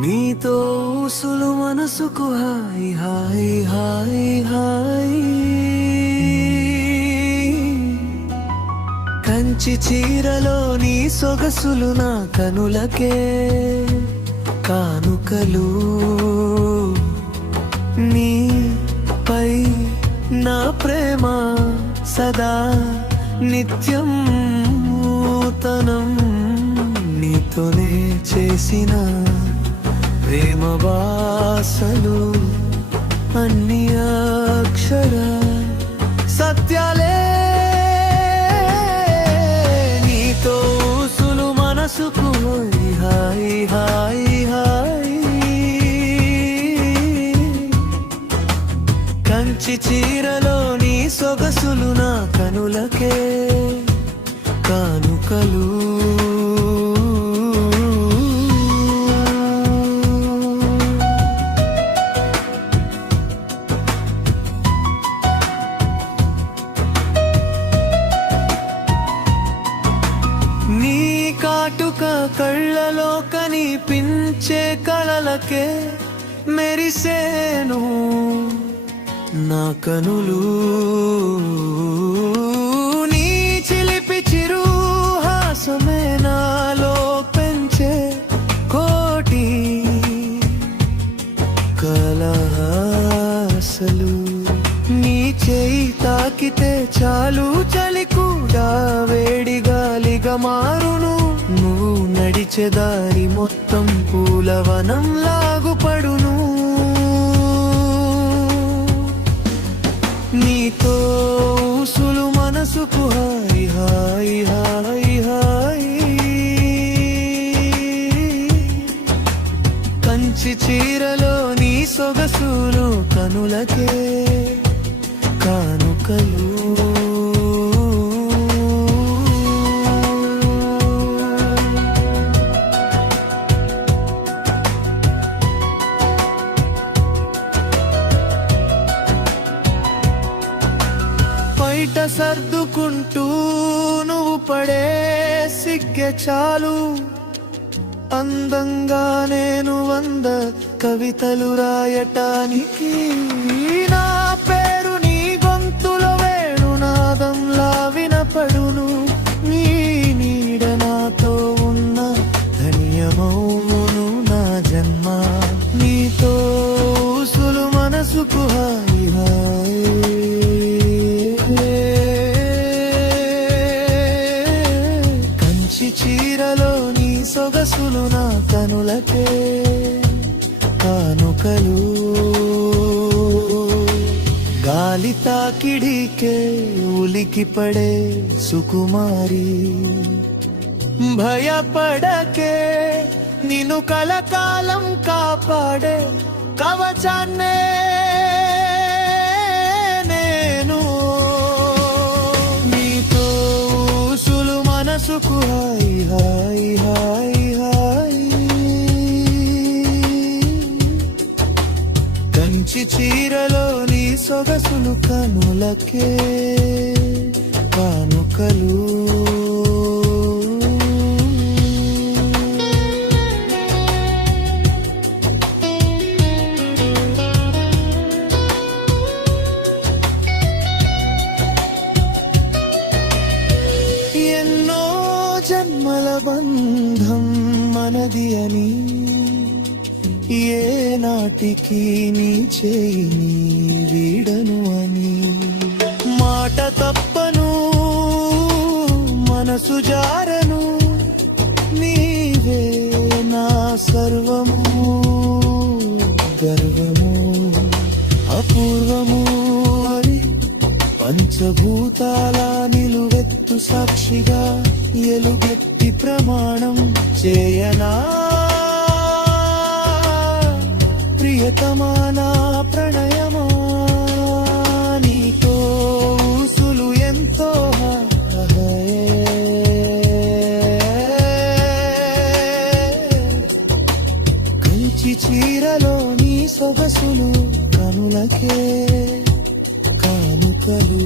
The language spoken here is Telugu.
నీతో ఊసులు మనసుకు హాయి హాయి హాయి హాయి కంచి చీరలో నీ సొగసులు నా కనులకే కానుకలు నీపై నా ప్రేమ సదా నిత్యం నూతనం నీతోనే చేసిన ప్రేమ వాసలు అన్ని అక్షర సత్యాలే నీతో ఊసులు మనసుకు హాయి హాయి హాయి కంచి చీరలో నీ సొగసులు నా కనులకే కానుకలు కాటుక కళ్ళలో కనిపించే కళలకే మెరిసేను నా కనులు నీ చిలిపి చిరుహాసమే నాలో పెంచే కోటి కలహాసలు నీ చేయి తాకితే చాలు చలి కూడా వేడి గాలిగా మారును నువ్వు నడిచే దారి మొత్తం పూలవనం లాగుపడును నీతో ఊసులు మనసుకు హాయి హాయి హాయి హాయి కంచి చీరలో నీ సొగసులు కనులకే కానుకలు బయట సర్దుకుంటూ నువ్వు పడే సిగ్గే చాలు అందంగా నేను 100 కవితలు రాయటానికి నా పేరు నీ గొంతులో వేణునాదంలా వినపడును నీ నీడ నాతో ఉన్న ధన్యమౌను నా జన్మ నీతో ఊసులు మనసుకు హాయి హాయి చీరలో నీ సొగసులు నా కనులకే కానుకలు గాలి తాకిడికే ఉలికి పడే సుకుమారి భయపడకే నిన్ను కలకాలం కాపాడే కవచాన్నే నేను నీతో ఊసులు మనసుకు హాయి హాయి హాయి హాయి కంచి చీరలో నీ సొగసులు కనులకే కానుకలు జన్మల బంధం మనది అని ఏ నాటికి నీ చేయి వీడను అని మాట తప్పను మనసు జారను నీవే నా సర్వము గర్వము అపూర్వము పంచభూతాల నిలువెత్తు సాక్షిగా ఎలుగెత్తి ప్రమాణం చేయనా ప్రియతమానా ప్రణయమా నీతో ఊసులు ఎంతో కంచి చీరలో నీ సొగసులు కనులకే కానుకలు